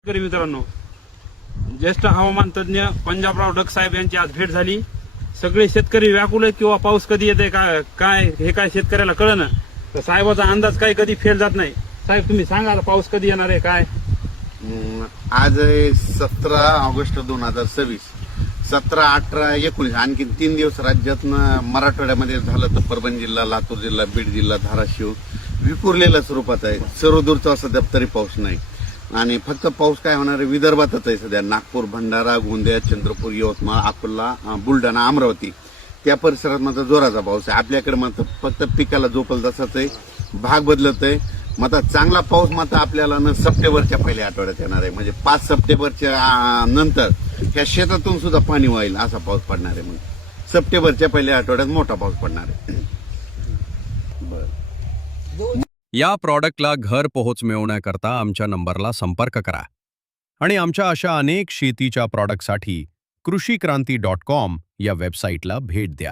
शेतकरी मित्रांनो, ज्येष्ठ हवामान तज्ञ पंजाबराव डक साहेब यांची आज भेट झाली. सगळे शेतकरी व्याकुळ आहेत किंवा पाऊस कधी येते काय हे काय शेतकऱ्याला कळना. तर साहेबाचा अंदाज काही कधी फेल जात नाही. साहेब तुम्ही सांगा पाऊस कधी येणार आहे काय? आज 17 ऑगस्ट 2026, 17, 18, 19 आणखी 3 दिवस राज्यातनं मराठवाड्यामध्ये झालं तर परभणी जिल्हा, लातूर जिल्हा, बीड जिल्हा, धाराशिव विखुरलेल्या स्वरूपात आहे. सर्व दूरचा सध्या तरी पाऊस नाही. आणि फक्त पाऊस काय होणार आहे विदर्भातच आहे सध्या. नागपूर, भंडारा, गोंदिया, चंद्रपूर, यवतमाळ, अकोला, बुलढाणा, अमरावती त्या परिसरात मात्र जोराचा पाऊस आहे. आपल्याकडे मात्र फक्त पिकाला जोपल तसाच आहे, भाग बदलत आहे. मात्र चांगला पाऊस मात्र आपल्याला सप्टेंबरच्या पहिल्या आठवड्यात येणार आहे. म्हणजे 5 सप्टेंबरच्या नंतर ह्या शेतातून सुद्धा पाणी वाईल असा पाऊस पडणार आहे. म्हणजे सप्टेंबरच्या पहिल्या आठवड्यात मोठा पाऊस पडणार आहे. या प्रॉडक्टला घर पोहोच मिळवण्याकरता आमच्या नंबरला संपर्क करा आणि आमच्या अशा अनेक शेतीच्या प्रॉडक्टसाठी कृषीक्रांती.com या वेबसाईटला भेट द्या.